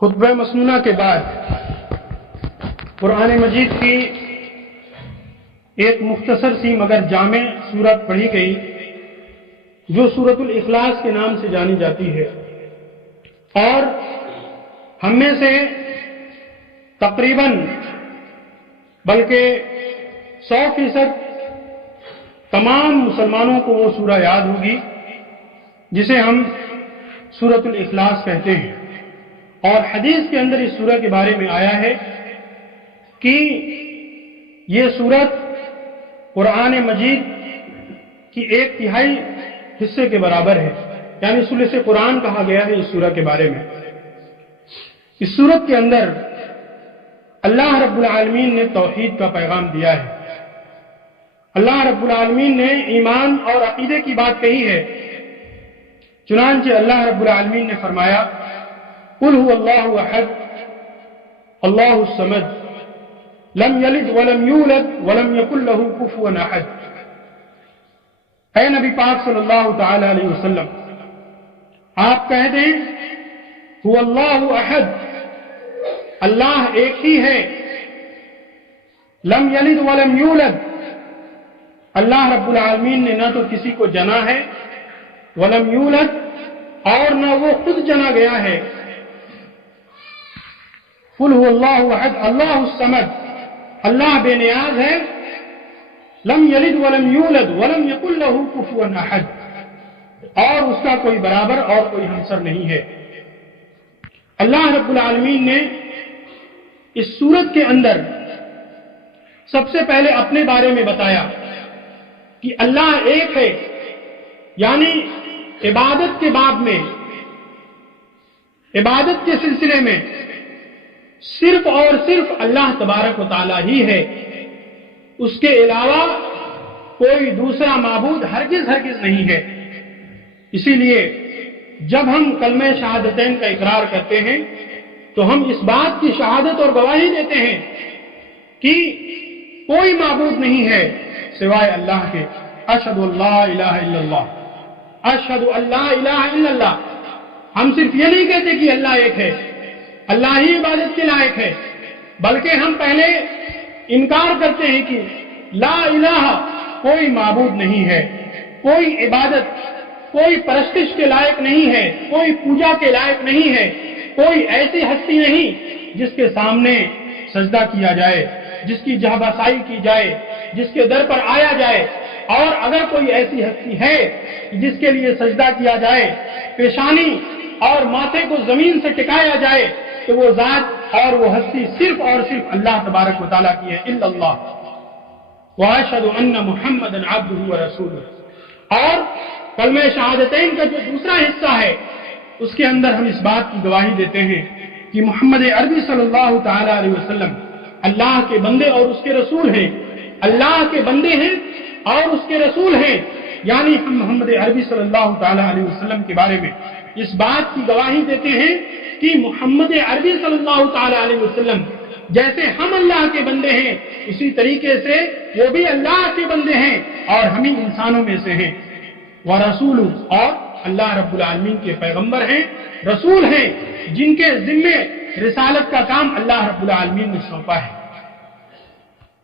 خطبہ مسنونہ کے بعد قرآن مجید کی ایک مختصر سی مگر جامع سورت پڑھی گئی جو سورۃ الاخلاص کے نام سے جانی جاتی ہے، اور ہم میں سے تقریباً بلکہ 100% تمام مسلمانوں کو وہ سورہ یاد ہوگی جسے ہم سورۃ الاخلاص کہتے ہیں، اور حدیث کے اندر اس سورہ کے بارے میں آیا ہے کہ یہ سورت قرآن مجید کی 1/3 حصے کے برابر ہے، یعنی ثلث قرآن کہا گیا ہے اس سورہ کے بارے میں۔ اس سورت کے اندر اللہ رب العالمین نے توحید کا پیغام دیا ہے۔ اللہ رب العالمین نے ایمان اور عقیدے کی بات کہی ہے، چنانچہ اللہ رب العالمین نے فرمایا قل هو اللہ احد اللہ الصمد لم یلد ولم یولد ولم یکن له کفوا احد۔ اے نبی پاک صلی اللہ تعالی علیہ وسلم، آپ کہہ دیں هو اللہ احد، اللہ ایک ہی ہے، لم یلد ولم یولد، اللہ رب العالمین نے نہ تو کسی کو جنا ہے، ولم یولد، اور نہ وہ خود جنا گیا ہے۔ قل هو اللہ احد اللہ الصمد، اللہ بے نیاز ہے، لم یلد ولم یولد ولم یکن له کفوا احد، اور اس کا کوئی برابر اور کوئی ہمسر نہیں ہے۔ اللہ رب العالمین نے اس سورت کے اندر سب سے پہلے اپنے بارے میں بتایا کہ اللہ ایک ہے، یعنی عبادت کے باب میں، عبادت کے سلسلے میں صرف اور صرف اللہ تبارک و تعالی ہی ہے، اس کے علاوہ کوئی دوسرا معبود ہرگز نہیں ہے۔ اسی لیے جب ہم کلمہ شہادتین کا اقرار کرتے ہیں تو ہم اس بات کی شہادت اور گواہی دیتے ہیں کہ کوئی معبود نہیں ہے سوائے اللہ کے، اشہد اللہ الہ الا اللہ، اشہد اللہ الہ الا اللہ۔ ہم صرف یہ نہیں کہتے کہ اللہ ایک ہے، اللہ ہی عبادت کے لائق ہے، بلکہ ہم پہلے انکار کرتے ہیں کہ لا الہ، کوئی معبود نہیں ہے، کوئی عبادت، کوئی پرستش کے لائق نہیں ہے، کوئی پوجا کے لائق نہیں ہے، کوئی ایسی ہستی نہیں جس کے سامنے سجدہ کیا جائے، جس کی جہباسائی کی جائے، جس کے در پر آیا جائے، اور اگر کوئی ایسی ہستی ہے جس کے لیے سجدہ کیا جائے، پیشانی اور ماتھے کو زمین سے ٹکایا جائے، تو وہ ذات اور وہ ہستی صرف اور صرف اللہ تبارک و تعالیٰ کی ہے، الا اللہ واشہد ان محمدا عبدہ ورسولہ۔ اور کلمہ شہادتین کا جو دوسرا حصہ ہے اس کے اندر ہم اس بات کی گواہی دیتے ہیں کہ محمد عربی صلی اللہ تعالی علیہ وسلم اللہ کے بندے اور اس کے رسول ہیں، اللہ کے بندے ہیں اور اس کے رسول ہیں، یعنی ہم محمد عربی صلی اللہ تعالی علیہ وسلم کے بارے میں اس بات کی گواہی دیتے ہیں کہ محمد عربی صلی اللہ تعالی علیہ وسلم جیسے ہم اللہ کے بندے ہیں اسی طریقے سے وہ بھی اللہ کے بندے ہیں اور ہم ہی انسانوں میں سے ہیں، ورسول، اور اللہ رب العالمین کے پیغمبر ہیں، رسول ہیں جن کے ذمے رسالت کا کام اللہ رب العالمین نے سونپا ہے۔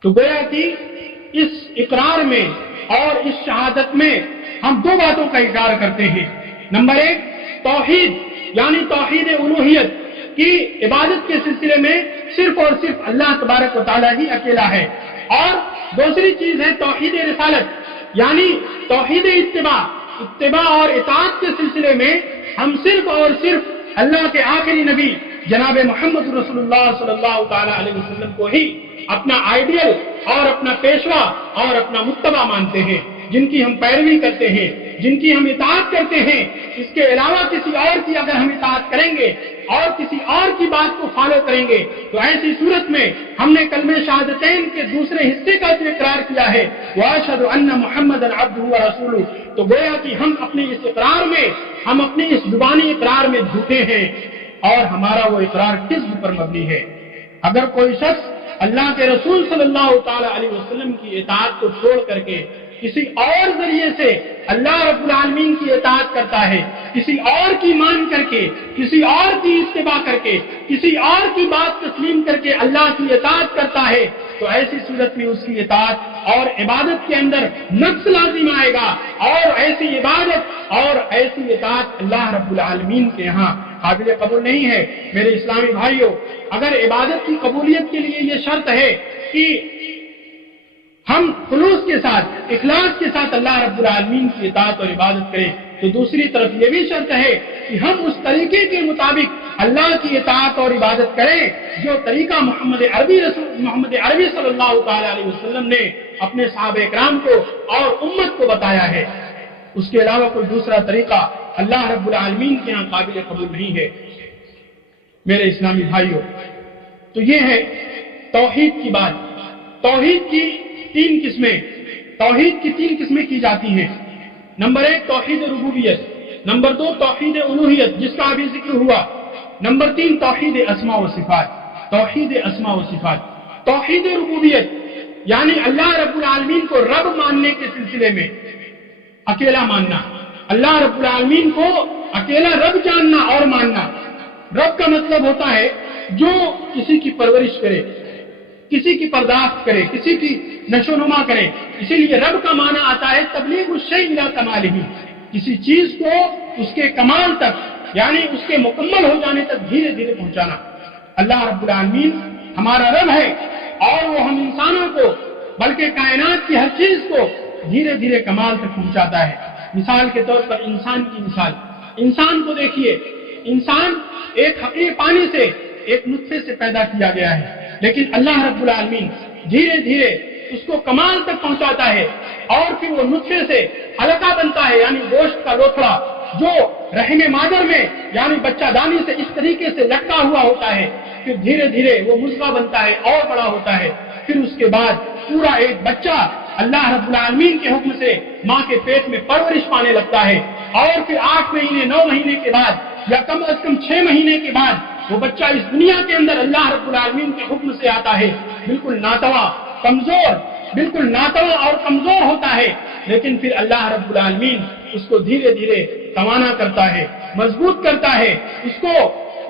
تو گویا کہ اس اقرار میں اور اس شہادت میں ہم دو باتوں کا اقرار کرتے ہیں۔ نمبر 1 توحید، یعنی توحید الوہیت کی عبادت کے سلسلے میں صرف اور صرف اللہ تبارک و تعالیٰ ہی اکیلا ہے، اور دوسری چیز ہے توحید رسالت، یعنی توحید اتباع اور اطاعت کے سلسلے میں ہم صرف اور صرف اللہ کے آخری نبی جناب محمد رسول اللہ صلی اللہ تعالی علیہ وسلم کو ہی اپنا آئیڈیل اور اپنا پیشوا اور اپنا متبع مانتے ہیں، جن کی ہم پیروی کرتے ہیں، جن کی ہم اطاعت کرتے ہیں۔ اس کے علاوہ کسی اور کی اگر ہم اطاعت کریں گے اور کسی اور کی بات کو فالو کریں گے تو ایسی صورت میں ہم نے کلمہ شہادتین کے دوسرے حصے کا جو اقرار کیا ہے واشہد ان محمدا عبدہ ورسولہ، تو گویا کہ ہم اپنے اس اقرار میں، ہم اپنے اس زبانی اقرار میں جھوٹے ہیں، اور ہمارا وہ اقرار کذب پر مبنی ہے۔ اگر کوئی شخص اللہ کے رسول صلی اللہ تعالی علیہ وسلم کی اطاعت کو چھوڑ کر کے کسی اور ذریعے سے اللہ رب العالمین کی اطاعت کرتا ہے، کسی اور کی مان کر کے، کسی اور کی اتباع کر کے، کسی اور کی بات تسلیم کر کے اللہ کی اطاعت کرتا ہے، تو ایسی صورت میں اس کی اطاعت اور عبادت کے اندر نقص لازم آئے گا، اور ایسی عبادت اور ایسی اطاعت اللہ رب العالمین کے یہاں قابل قبول نہیں ہے۔ میرے اسلامی بھائیوں، اگر عبادت کی قبولیت کے لیے یہ شرط ہے کہ ہم خلوص کے ساتھ، اخلاص کے ساتھ اللہ رب العالمین کی اطاعت اور عبادت کریں، تو دوسری طرف یہ بھی شرط ہے کہ ہم اس طریقے کے مطابق اللہ کی اطاعت اور عبادت کریں جو طریقہ محمد عربی صلی اللہ تعالی علیہ وسلم نے اپنے صحابہ اکرام کو اور امت کو بتایا ہے۔ اس کے علاوہ کوئی دوسرا طریقہ اللہ رب العالمین کے یہاں قابل قبول نہیں ہے۔ میرے اسلامی بھائیوں، تو یہ ہے توحید کی بات۔ توحید کی تین قسمیں کی جاتی ہیں۔ نمبر 1 توحید ربوبیت، نمبر 2 توحید الوہیت جس کا ابھی ذکر ہوا، نمبر 3 توحید اسماء و صفات۔ توحید ربوبیت یعنی اللہ رب العالمین کو رب ماننے کے سلسلے میں اکیلا ماننا، اللہ رب العالمین کو اکیلا رب جاننا اور ماننا۔ رب کا مطلب ہوتا ہے جو کسی کی پرورش کرے، کسی کی پرداخت کرے، کسی کی نشو و نما کرے۔ اسی لیے رب کا معنی آتا ہے تبلیغ الشیء الی کمالہ، کسی چیز کو اس کے کمال تک یعنی اس کے مکمل ہو جانے تک دھیرے دھیرے پہنچانا۔ اللہ رب العالمین ہمارا رب ہے اور وہ ہم انسانوں کو بلکہ کائنات کی ہر چیز کو دھیرے دھیرے کمال تک پہنچاتا ہے۔ مثال کے طور پر انسان کی مثال، انسان کو دیکھیے، انسان ایک حقیر پانی سے، ایک نطفے سے پیدا کیا گیا ہے، لیکن اللہ رب العالمین دھیرے دھیرے اس کو کمال تک پہنچاتا ہے، اور پھر وہ نطفے سے حلقہ بنتا ہے یعنی گوشت کا لوتھڑا جو رحم مادر میں یعنی بچہ دانی سے اس طریقے سے لٹکا ہوا ہوتا ہے، پھر دھیرے دھیرے وہ مضغہ بنتا ہے اور بڑا ہوتا ہے، پھر اس کے بعد پورا ایک بچہ اللہ رب العالمین کے حکم سے ماں کے پیٹ میں پرورش پانے لگتا ہے، اور پھر 8 مہینے 9 مہینے کے بعد یا کم از کم 6 مہینے کے بعد وہ بچہ اس دنیا کے اندر اللہ رب العالمین کے حکم سے آتا ہے، بالکل ناتواں اور کمزور ہوتا ہے، لیکن پھر اللہ رب العالمین اس کو دھیرے دھیرے توانا کرتا ہے، مضبوط کرتا ہے، اس کو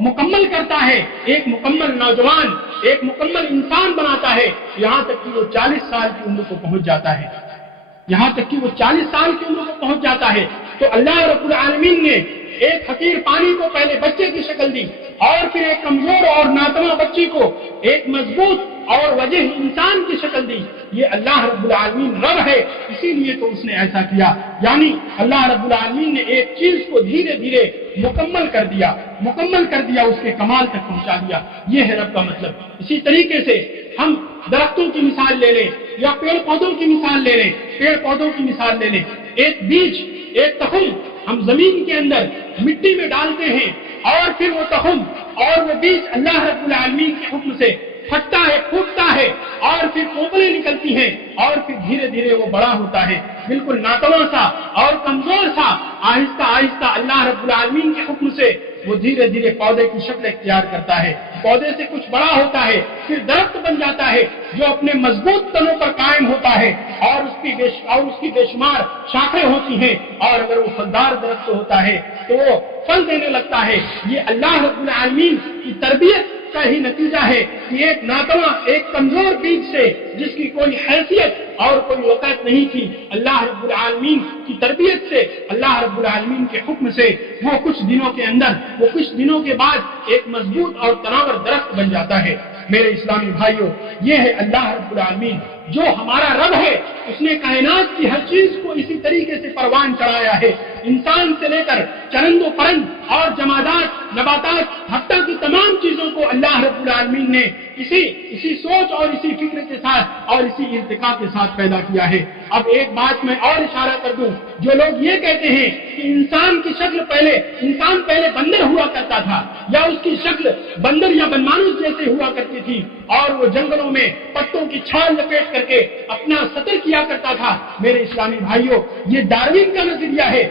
مکمل کرتا ہے، ایک مکمل نوجوان، ایک مکمل انسان بناتا ہے، یہاں تک کہ وہ 40 سال کی عمر کو پہنچ جاتا ہے۔ تو اللہ رب العالمین نے ایک حقیر پانی کو پہلے بچے کی شکل دی، اور پھر ایک کمزور اور ناتواں بچی کو ایک مضبوط اور وجہ انسان کی شکل دی۔ یہ اللہ رب العالمین رب ہے، اسی لیے تو اس نے ایسا کیا، یعنی اللہ رب العالمین نے ایک چیز کو دھیرے دھیرے مکمل کر دیا، اس کے کمال تک پہنچا دیا۔ یہ ہے رب کا مطلب۔ اسی طریقے سے ہم درختوں کی مثال لے لیں یا پیڑ پودوں کی مثال لے لیں۔ ایک بیج، ایک تخم ہم زمین کے اندر مٹی میں ڈالتے ہیں، اور پھر وہ تخم اور وہ بیج اللہ رب العالمین کے حکم سے پھٹتا ہے، پھوٹتا ہے، اور پھر کوپلیں نکلتی ہیں، اور پھر دھیرے دھیرے وہ بڑا ہوتا ہے، بالکل ناتواں سا اور کمزور سا۔ آہستہ آہستہ اللہ رب العالمین کے حکم سے وہ دھیرے دھیرے پودے کی شکل اختیار کرتا ہے، پودے سے کچھ بڑا ہوتا ہے، پھر درخت بن جاتا ہے جو اپنے مضبوط تنوں پر قائم ہوتا ہے، اور اس کی بے شمار شاخیں ہوتی ہیں، اور اگر وہ پھلدار درخت ہوتا ہے تو وہ پھل دینے لگتا ہے۔ یہ اللہ رب العالمین کی تربیت کا ہی نتیجہ ہے کہ ایک ناتواں، ایک کمزور بیج سے جس کی کوئی حیثیت اور کوئی وقت نہیں تھی، اللہ رب العالمین کی تربیت سے، اللہ رب العالمین کے حکم سے وہ کچھ دنوں کے بعد ایک مضبوط اور تناور درخت بن جاتا ہے۔ میرے اسلامی بھائیوں، یہ ہے اللہ رب العالمین جو ہمارا رب ہے۔ اس نے کائنات کی ہر چیز کو اسی طریقے سے پروان چڑھایا ہے، انسان سے لے کر چرند و پرند اور جمادات، نباتات، حتیٰ کی تمام چیزوں کو اللہ رب العالمین نے اسی سوچ اور اسی فکر کے ساتھ اور اسی ارتقاء کے ساتھ پیدا کیا ہے۔ اب ایک بات میں اور اشارہ کر دوں، جو لوگ یہ کہتے ہیں کہ انسان پہلے بندر ہوا کرتا تھا، یا اس کی شکل بندر یا بنمانوس جیسے ہوا کرتی تھی، اور وہ جنگلوں میں پتوں کی چھال لپیٹ کر کے اپنا سطر کیا کرتا تھا، میرے اسلامی بھائیوں یہ ڈاروین کا نظریہ ہے،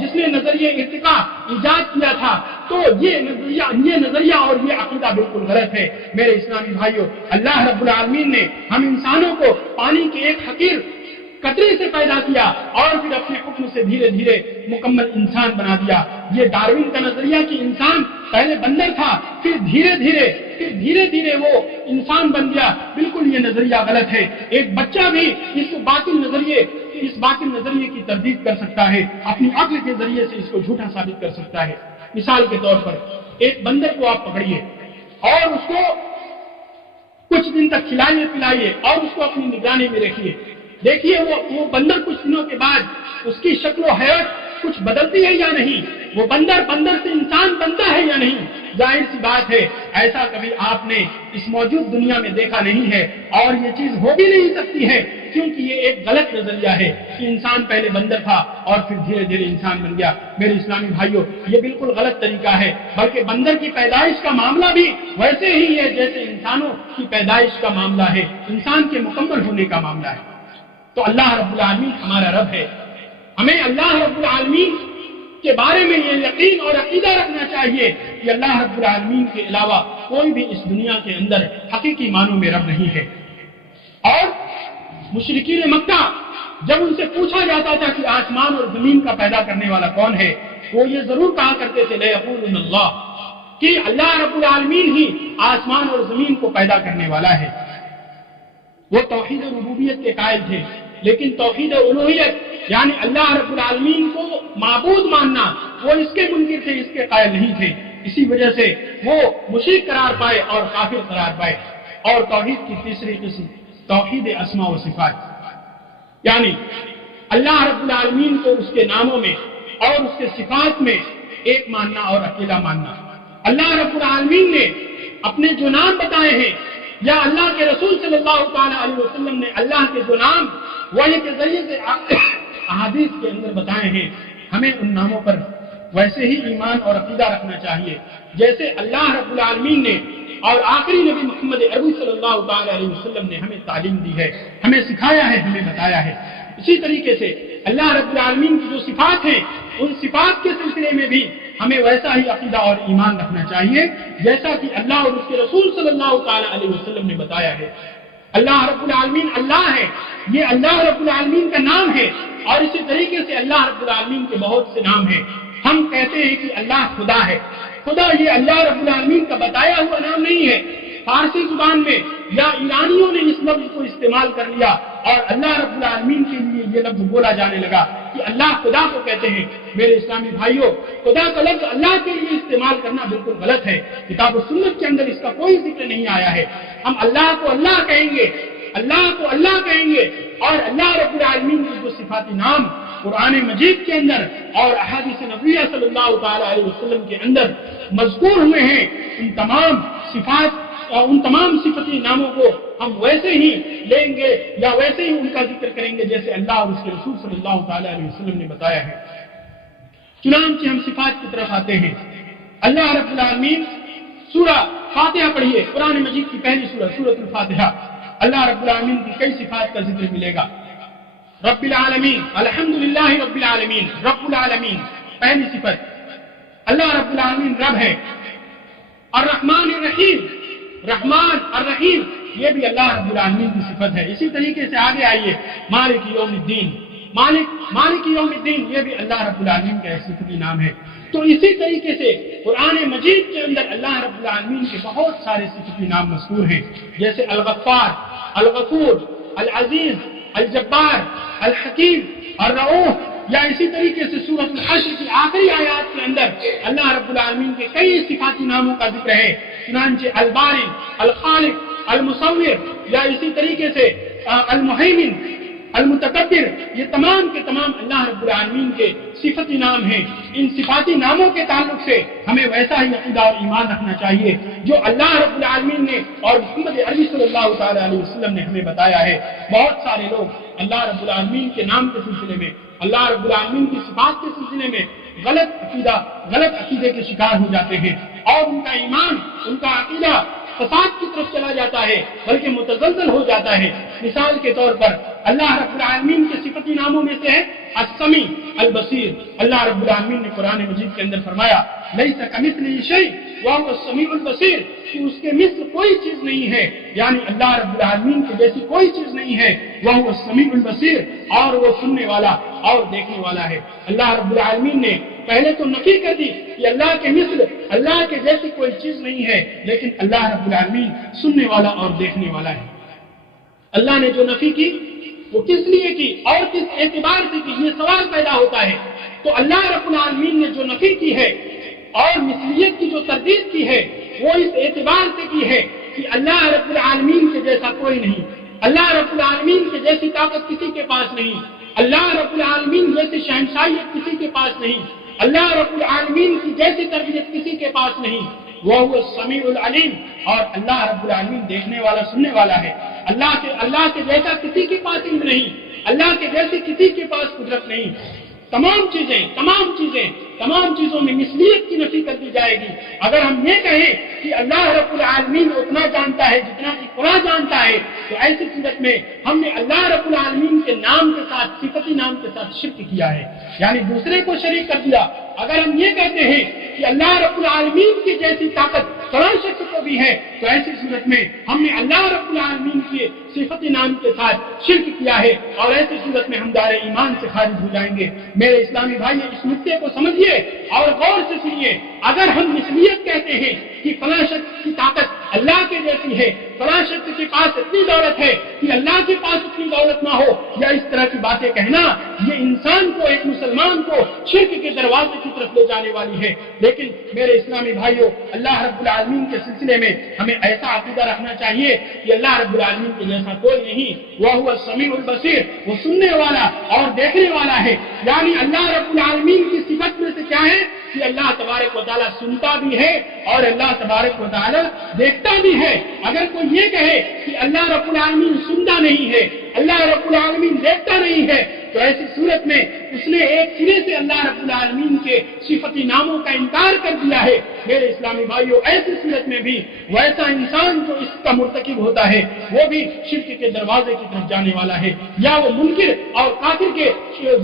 جس نے نظریہ ارتقاء ایجاد کیا تھا۔ تو یہ نظریہ اور یہ عقیدہ بالکل غلط ہے۔ میرے اسلامی بھائیوں، اللہ رب العالمین نے ہم انسانوں کو پانی کی ایک حقیر قطرے سے پیدا کیا اور پھر اپنے حکم سے دھیرے دھیرے مکمل انسان بنا دیا۔ یہ ڈاروین کا نظریہ کہ انسان پہلے بندر تھا، پھر دھیرے دھیرے وہ انسان بن گیا، بالکل یہ نظریہ غلط ہے۔ ایک بچہ بھی اس باطل نظریے کی تردید کر سکتا ہے، اپنی عقل کے ذریعے سے اس کو جھوٹا ثابت کر سکتا ہے۔ مثال کے طور پر ایک بندر کو آپ پکڑیے اور اس کو کچھ دن تک کھلائیے پلائیے اور اس کو اپنی نگرانی میں رکھیے، دیکھیے وہ بندر کچھ دنوں کے بعد اس کی شکل و حیات کچھ بدلتی ہے یا نہیں، وہ بندر سے انسان بنتا ہے یا نہیں۔ ظاہر سی بات ہے ایسا کبھی آپ نے اس موجود دنیا میں دیکھا نہیں ہے، اور یہ چیز ہو بھی نہیں سکتی ہے، کیونکہ یہ ایک غلط نظریہ ہے کہ انسان پہلے بندر تھا اور پھر دھیرے دھیرے انسان بن گیا۔ میرے اسلامی بھائیوں، یہ بالکل غلط طریقہ ہے، بلکہ بندر کی پیدائش کا معاملہ بھی ویسے ہی ہے جیسے انسانوں کی پیدائش کا معاملہ ہے، انسان کے مکمل ہونے کا معاملہ ہے۔ تو اللہ رب العالمین ہمارا رب ہے، ہمیں اللہ رب العالمین کے بارے میں یہ یقین اور عقیدہ رکھنا چاہیے کہ اللہ رب العالمین کے علاوہ کوئی بھی اس دنیا کے اندر حقیقی معنوں میں رب نہیں ہے۔ اور مشرکین مکہ جب ان سے پوچھا جاتا تھا کہ آسمان اور زمین کا پیدا کرنے والا کون ہے، وہ یہ ضرور کہا کرتے تھے لَيَقُولُنَّ اللَّهُ، کہ اللہ رب العالمین ہی آسمان اور زمین کو پیدا کرنے والا ہے۔ وہ توحید ربوبیت کے قائل تھے، لیکن توحید الوہیت یعنی اللہ رب العالمین کو معبود ماننا، وہ اس کے منکر تھے، اس کے قائل نہیں تھے۔ اسی وجہ سے وہ مشرک قرار پائے اور کافر قرار پائے۔ اور توحید کی تیسری قسم توحید اسماء و صفات، یعنی اللہ رب العالمین کو اس کے ناموں میں اور اس کے صفات میں ایک ماننا اور اکیلا ماننا۔ اللہ رب العالمین نے اپنے جو نام بتائے ہیں یا اللہ کے رسول صلی اللہ تعالی علیہ وسلم نے اللہ کے جو نام وحی کے ذریعے سے احادیث کے اندر بتائے ہیں، ہمیں ان ناموں پر ویسے ہی ایمان اور عقیدہ رکھنا چاہیے جیسے اللہ رب العالمین نے اور آخری نبی محمد عربی صلی اللہ تعالی علیہ وسلم نے ہمیں تعلیم دی ہے، ہمیں سکھایا ہے، ہمیں بتایا ہے۔ اسی طریقے سے اللہ رب العالمین کی جو صفات ہیں، ان صفات کے سلسلے میں بھی ہمیں ویسا ہی عقیدہ اور ایمان رکھنا چاہیے جیسا کہ اللہ اور اس کے رسول صلی اللہ تعالی علیہ وسلم نے بتایا ہے۔ اللہ رب العالمین اللہ ہے، یہ اللہ رب العالمین کا نام ہے، اور اسی طریقے سے اللہ رب العالمین کے بہت سے نام ہیں۔ ہم کہتے ہیں کہ اللہ خدا ہے، خدا یہ اللہ رب العالمین کا بتایا ہوا نام نہیں ہے، فارسی زبان میں یا ایرانیوں نے اس لفظ کو استعمال کر لیا اور اللہ رب العالمین کے لیے یہ لفظ بولا جانے لگا کہ اللہ خدا کو کہتے ہیں۔ میرے اسلامی بھائیوں، خدا کا لفظ اللہ کے لیے استعمال کرنا بالکل غلط ہے، کتاب و سنت کے اندر اس کا کوئی ذکر نہیں آیا ہے۔ ہم اللہ کو اللہ کہیں گے، اللہ کو اللہ کہیں گے، اور اللہ رب العالمین کے جو صفاتی نام قرآن مجید کے اندر اور احادیث نبویہ صلی اللہ تعالی علیہ وسلم کے اندر مذکور ہوئے ہیں، ان تمام صفتی ناموں کو ہم ویسے ہی لیں گے یا ویسے ہی ان کا ذکر کریں گے جیسے اللہ اور اس کے رسول صلی اللہ تعالی علیہ وسلم نے بتایا ہے۔ چنانچہ ہم صفات کی طرف آتے ہیں۔ اللہ رب العالمین سورہ فاتحہ پڑھیے، قرآن مجید کی پہلی سورۃ الفاتحہ، اللہ رب العالمین کی کئی صفات کا ذکر ملے گا۔ رب العالمین، الحمدللہ رب العالمین، رب العالمین پہلی صفت، اللہ رب العالمین رب ہے۔ الرحمن الرحیم، رحمان الرحیم، یہ بھی اللہ رب العالمین کی صفت ہے۔ اسی طریقے سے آگے آئیے، مالک یوم الدین، مالک یوم الدین، یہ بھی اللہ رب العالمین کا صفتی نام ہے۔ تو اسی طریقے سے قرآن مجید کے اندر اللہ رب العالمین کے بہت سارے صفتی نام مذکور ہیں، جیسے الغفار، الغفور، العزیز، الجبار، الحکیم، الرؤوف، یا اسی طریقے سے سورۃ الحشر کی آخری آیات کے اندر اللہ رب العالمین کے کئی صفاتی ناموں کا ذکر ہے، چنانچہ الباری، الخالق، المصور، یا اسی طریقے سے المہیمن، المتکبر، یہ تمام کے تمام اللہ رب العالمین کے صفتی نام ہیں۔ ان صفاتی ناموں کے تعلق سے ہمیں ویسا ہی عقیدہ اور ایمان رکھنا چاہیے جو اللہ رب العالمین نے اور محمد عربی صلی اللہ تعالی علیہ وسلم نے ہمیں بتایا ہے۔ بہت سارے لوگ اللہ رب العالمین کے نام کے سلسلے میں، اللہ رب العالمین کی صفات کے سلسلے میں غلط عقیدے کے شکار ہو جاتے ہیں، اور ان کا ایمان، ان کا عقیدہ فساد کی طرف چلا جاتا ہے، بلکہ متزلزل ہو جاتا ہے۔ مثال کے طور پر اللہ رب العالمین کے صفتی ناموں میں سے ہے السمیع البصیر۔ اللہ رب العالمین نے قرآن مجید کے اندر فرمایا لیس کمثلہ شیء، وَهُوَ السَّمِيعُ الْبَصِيرُ کہ اس کے مثل کوئی چیز نہیں ہے، یعنی اللہ رب العالمین کی جیسی کوئی چیز نہیں ہے، وَهُوَ السَّمِيعُ الْبَصِيرُ اور وہ سننے والا اور دیکھنے والا ہے۔ اللہ رب العالمین نے پہلے تو نفی کر دی کہ اللہ کے مثل، اللہ کے جیسی کوئی چیز نہیں ہے، لیکن اللہ رب العالمین سننے والا اور دیکھنے والا ہے۔ اللہ نے جو نفی کی وہ کس لیے کی اور کس اعتبار سے کی، یہ سوال پیدا ہوتا ہے۔ تو اللہ رب العالمین نے جو نفی کی ہے اور مثلیت کی جو تردید کی ہے وہ اس اعتبار سے کی ہے کہ اللہ رب العالمین کے جیسا کوئی نہیں، اللہ رب العالمین کے جیسی طاقت کسی کے پاس نہیں، اللہ رب العالمین جیسی شہنشاہیت کسی کے پاس نہیں، اللہ رب العالمین کی جیسی تربیت کسی کے پاس نہیں۔ وَهُوَ السَّمِيعُ الْعَلِيمُ اور اللہ رب العالمین دیکھنے والا سننے والا ہے۔ اللہ کے جیسا کسی کے پاس علم نہیں، اللہ کے جیسی کسی کے پاس قدرت نہیں۔ تمام چیزوں میں مثلیت کی نفی کر دی جائے گی۔ اگر ہم یہ کہیں کہ اللہ رب العالمین اتنا جانتا ہے جتنا کہ خدا جانتا ہے، تو ایسی صورت میں ہم نے اللہ رب العالمین کے نام کے ساتھ، صفتی نام کے ساتھ شرک کیا ہے، یعنی دوسرے کو شریک کر دیا۔ اگر ہم یہ کہتے ہیں کہ اللہ رب العالمین کی جیسی طاقت فلاں شخص کو بھی ہے، تو ایسی صورت میں ہم نے اللہ رب العالمین کے صفتی نام کے ساتھ شرک کیا ہے، اور ایسی صورت میں ہم دار ایمان سے خارج ہو جائیں گے۔ میرے اسلامی بھائی اس نقطے کو سمجھیے اور غور سے سنیے۔ اگر ہم مثلیت کہتے ہیں کہ فلاں شخص کی طاقت اللہ کے جیسی ہے، فلاں شخص کے پاس اتنی دولت ہے کہ اللہ کے پاس اتنی دولت نہ ہو، یا اس طرح کی باتیں کہنا، یہ انسان کو، ایک مسلمان کو شرک کے دروازے کی طرف لے جانے والی ہے۔ لیکن میرے اسلامی بھائیوں، اللہ رب العالمین کے سلسلے میں ہمیں ایسا عقیدہ رکھنا چاہیے کہ اللہ رب العالمین کے جیسا کوئی نہیں۔ وَهُوَ السَّمِيعُ الْبَصِيرُ وہ سننے والا اور دیکھنے والا ہے۔ یعنی اللہ رب العالمین کی صفت میں سے کیا ہے کہ اللہ تبارک و تعالیٰ سنتا بھی ہے اور اللہ تبارک و تعالیٰ دیکھتا بھی ہے۔ اگر کوئی یہ کہے کہ اللہ رب العالمین سنتا نہیں ہے، اللہ رب العالمین دیکھتا نہیں ہے، تو ایسی صورت میں اس نے ایک سرے سے اللہ رب العالمین کے صفتی ناموں کا انکار کر دیا ہے۔ میرے اسلامی بھائیوں، ایسی صورت میں بھی ویسا انسان جو اس کا مرتکب ہوتا ہے وہ بھی شرک کے دروازے کی طرف جانے والا ہے، یا وہ منکر اور کافر کے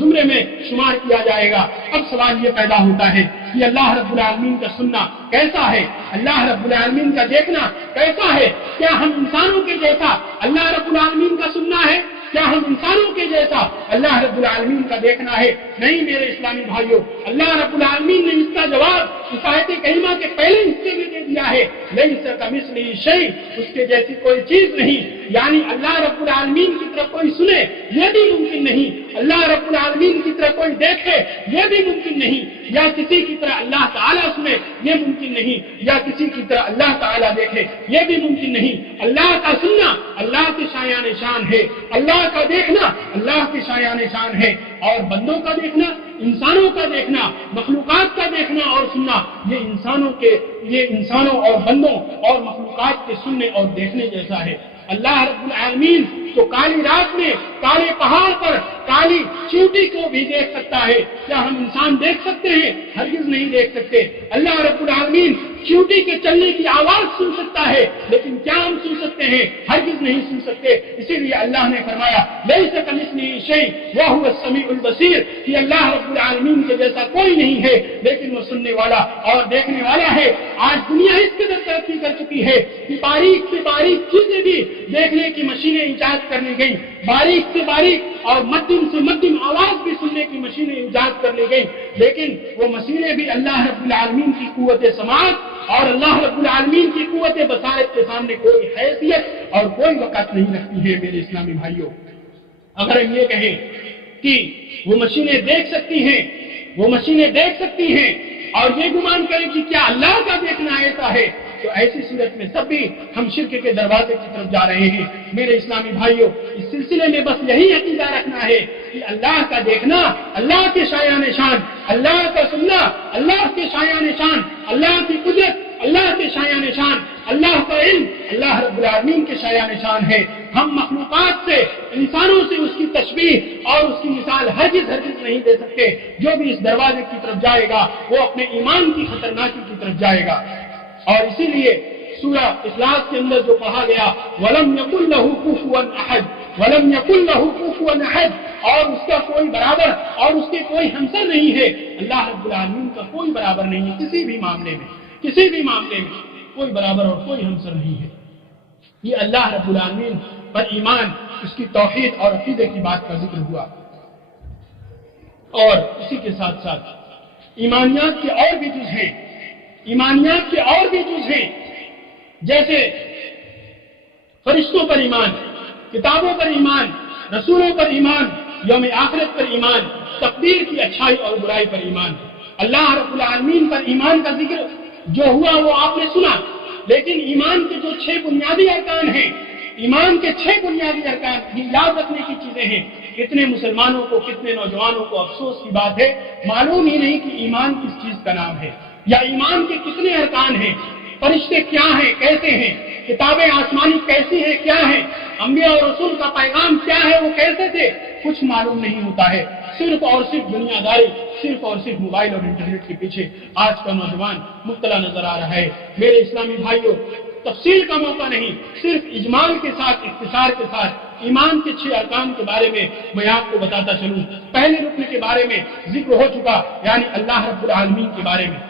زمرے میں شمار کیا جائے گا۔ اب سوال یہ پیدا ہوتا ہے کہ اللہ رب العالمین کا سننا کیسا ہے، اللہ رب العالمین کا دیکھنا کیسا ہے؟ کیا ہم انسانوں کے جیسا اللہ رب العالمین کا سننا ہے؟ کیا ہم انسانوں کے جیسا اللہ رب العالمین کا دیکھنا ہے؟ نہیں میرے اسلامی بھائیوں، اللہ رب العالمین نے اس کا جواب اس آیت کریمہ کے پہلے حصے میں دے دیا ہے، لیس کمثلہ شیء اس کے جیسی کوئی چیز نہیں۔ یعنی اللہ رب العالمین کی طرف کوئی سنے یہ بھی ممکن نہیں، اللہ رب العالمین کی طرف کوئی دیکھے یہ بھی ممکن نہیں، یا کسی کی طرح اللہ تعالیٰ سنے یہ ممکن نہیں، یا کسی کی طرح اللہ تعالیٰ دیکھے یہ بھی ممکن نہیں۔ اللہ کا سننا اللہ کے شایان شان ہے، اللہ کا دیکھنا اللہ کے شایان شان ہے، اور بندوں کا دیکھنا، انسانوں کا دیکھنا، مخلوقات کا دیکھنا اور سننا، یہ انسانوں اور بندوں اور مخلوقات کے سننے اور دیکھنے جیسا ہے۔ اللہ رب العالمین تو کالی رات میں کالے پہاڑ پر کالی چیونٹی کو بھی دیکھ سکتا ہے۔ کیا ہم انسان دیکھ سکتے ہیں؟ ہرگز نہیں دیکھ سکتے۔ اللہ رب العالمین چیونٹی کے چلنے کی آواز سن سکتا ہے، لیکن کیا ہم سن سکتے ہیں؟ ہرگز نہیں سن سکتے۔ اسی لیے اللہ نے فرمایا لیس کمثلہ شیء وَهُوَ السَّمِيعُ الْبَصِيرُ کہ اللہ رب العالمین کے جیسا کوئی نہیں ہے، لیکن وہ سننے والا اور دیکھنے والا ہے۔ آج دنیا اس قدر ترقی کر چکی ہے کہ باریک سے باریک چیزیں بھی دیکھنے کی مشینیں ایجاد کرنے گئی، باریک سے باریک اور مدھم سے مدھم آواز بھی سننے کی مشینیں ایجاد کرنے گئی، لیکن وہ مشینیں بھی اللہ رب العالمین کی قوت سماعت اور اللہ رب العالمین کی قوت بصارت کے سامنے کوئی حیثیت اور کوئی وقت نہیں رکھتی ہے۔ میرے اسلامی بھائیوں، اگر ہم یہ کہیں کہ وہ مشینیں دیکھ سکتی ہیں اور یہ گمان کریں کہ کیا اللہ کا دیکھنا ایسا ہے، تو ایسی صورت میں تب بھی ہم شرک کے دروازے کی طرف جا رہے ہیں۔ میرے اسلامی بھائیوں، اس سلسلے میں بس یہی عقیدہ رکھنا ہے کہ اللہ کا دیکھنا اللہ کے شایان شان، اللہ کا سننا اللہ کے شایان شان، اللہ کی قدرت اللہ کے شایان شان، اللہ کا علم اللہ رب العالمین کے شایان شان ہے۔ ہم مخلوقات سے، انسانوں سے اس کی تشبیہ اور اس کی مثال ہرگز نہیں دے سکتے۔ جو بھی اس دروازے کی طرف جائے گا وہ اپنے ایمان کی خطرناکی کی طرف جائے گا۔ اور اسی لیے سورہ اخلاص کے اندر جو پڑھا گیا وَلَمْ يَكُنْ لَهُ كُفُوًا أَحَدٌ وَلَمْ يَكُنْ لَهُ كُفُوًا أَحَدٌ اور اس کا کوئی برابر اور اس کے کوئی ہمسر نہیں ہے۔ اللہ رب العالمین کا کوئی برابر نہیں ہے کسی بھی معاملے میں۔ کسی بھی معاملے میں کوئی برابر اور کوئی ہمسر نہیں ہے۔ یہ اللہ رب العالمین پر ایمان، اس کی توحید اور عقیدے کی بات کا ذکر ہوا، اور اسی کے ساتھ ساتھ ایمانیات کے اور بھی جز ہیں، ایمانیات کے اور بھی جز ہیں، جیسے فرشتوں پر ایمان، کتابوں پر ایمان، رسولوں پر ایمان، یوم آخرت پر ایمان، تقدیر کی اچھائی اور برائی پر ایمان۔ اللہ رب العالمین پر ایمان کا ذکر جو ہوا وہ آپ نے سنا، لیکن ایمان کے جو 6 بنیادی ارکان ہیں، ایمان کے 6 بنیادی ارکان یاد رکھنے کی چیزیں ہیں۔ کتنے مسلمانوں کو، کتنے نوجوانوں کو افسوس کی بات ہے معلوم ہی نہیں کہ ایمان کس چیز کا نام ہے، یا ایمان کے کتنے ارکان ہیں، فرشتے کیا ہیں، کیسے ہیں، کتابیں آسمانی کیسی ہیں، کیا ہیں، انبیاء اور رسول کا پیغام کیا ہے، وہ کیسے تھے، کچھ معلوم نہیں ہوتا ہے۔ صرف اور صرف دنیا داری، صرف اور صرف موبائل اور انٹرنیٹ کے پیچھے آج کا نوجوان مبتلا نظر آ رہا ہے۔ میرے اسلامی بھائیوں، تفصیل کا موقع نہیں، صرف اجمال کے ساتھ، اختصار کے ساتھ ایمان کے 6 ارکان کے بارے میں میں آپ کو بتاتا چلوں۔ پہلے رکن کے بارے میں ذکر ہو چکا، یعنی اللہ رب العالمین کے بارے میں۔